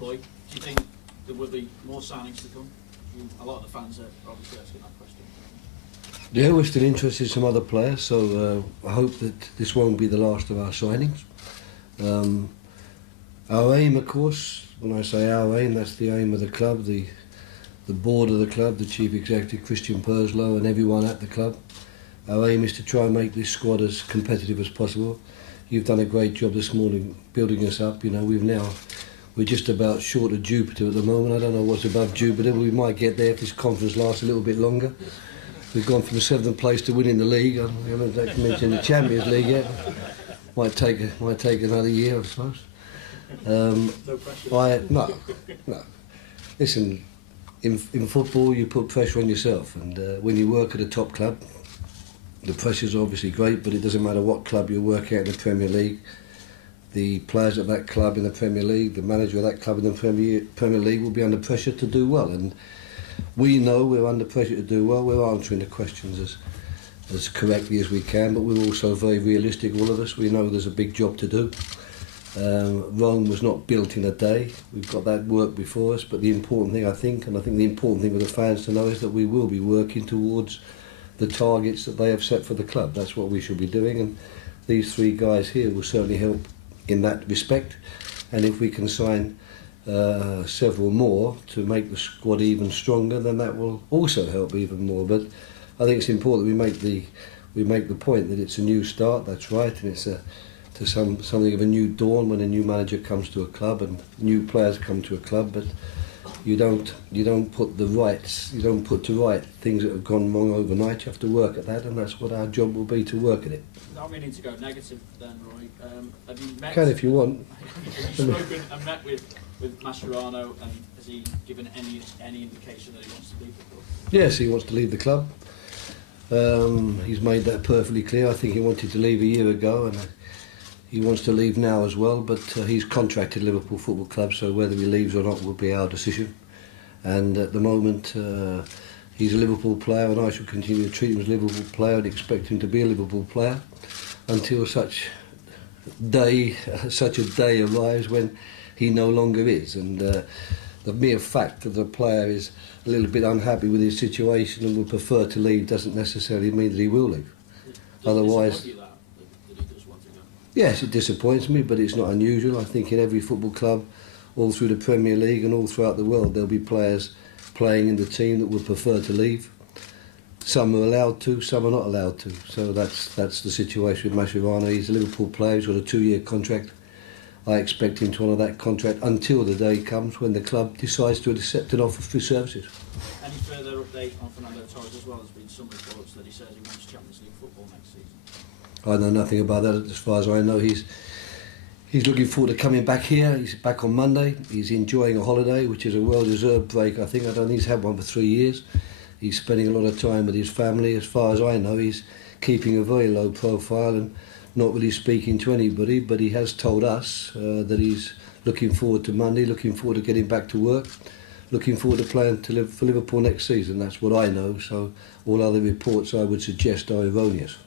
Boy, do you think there will be more signings to come? A lot of the fans are obviously asking that question. Yeah, we're still interested in some other players, so I hope that this won't be the last of our signings. Our aim, of course, when I say our aim, that's the aim of the club, the board of the club, the chief executive, Christian Perslow, and everyone at the club. Our aim is to try and make this squad as competitive as possible. You've done a great job this morning building us up. You know, we're just about short of Jupiter at the moment. I don't know what's above Jupiter. We might get there if this conference lasts a little bit longer. We've gone from 7th place to winning the league. I haven't mentioned the Champions League yet. Might take another year, I suppose. No pressure. No. Listen, in football you put pressure on yourself, and when you work at a top club, the pressure's obviously great, but it doesn't matter what club you work at in the Premier League. The players of that club in the Premier League, the manager of that club in the Premier League will be under pressure to do well, and we know we're under pressure to do well. We're answering the questions as correctly as we can, but we're also very realistic, all of us. We know there's a big job to do. Rome was not built in a day. We've got that work before us, but the important thing, I think the important thing for the fans to know is that we will be working towards the targets that they have set for the club. That's what we should be doing, and these three guys here will certainly help in that respect. And if we can sign several more to make the squad even stronger, then that will also help even more. But I think it's important that we make the point that it's a new start. That's right, and it's something of a new dawn when a new manager comes to a club and new players come to a club. But you don't put to right things that have gone wrong overnight. You have to work at that, and that's what our job will be, to work at it. Not meaning to go negative then, Roy. Have you met? Can if you want. Have you spoken and met with Mascherano, and has he given any indication that he wants to leave the club? Yes, he wants to leave the club. He's made that perfectly clear. I think he wanted to leave a year ago, and he wants to leave now as well, but he's contracted Liverpool Football Club, so whether he leaves or not will be our decision. And at the moment, he's a Liverpool player, and I shall continue to treat him as a Liverpool player and expect him to be a Liverpool player until such a day arrives when he no longer is. And the mere fact that the player is a little bit unhappy with his situation and would prefer to leave doesn't necessarily mean that he will leave. Otherwise, yes, it disappoints me, but it's not unusual. I think in every football club, all through the Premier League and all throughout the world, there'll be players playing in the team that would prefer to leave. Some are allowed to, some are not allowed to. So that's the situation with Mascherano. He's a Liverpool player, he's got a 2-year contract. I expect him to honour that contract until the day comes when the club decides to accept an offer for his services. Any further update on Fernando Torres as well? There's been some reports that he says he wants Champions League football next season. I know nothing about that. As far as I know, he's looking forward to coming back here. He's back on Monday. He's enjoying a holiday, which is a well-deserved break, I think. I don't think he's had one for 3 years. He's spending a lot of time with his family. As far as I know, he's keeping a very low profile and not really speaking to anybody, but he has told us that he's looking forward to Monday, looking forward to getting back to work, looking forward to playing for Liverpool next season. That's what I know, so all other reports I would suggest are erroneous.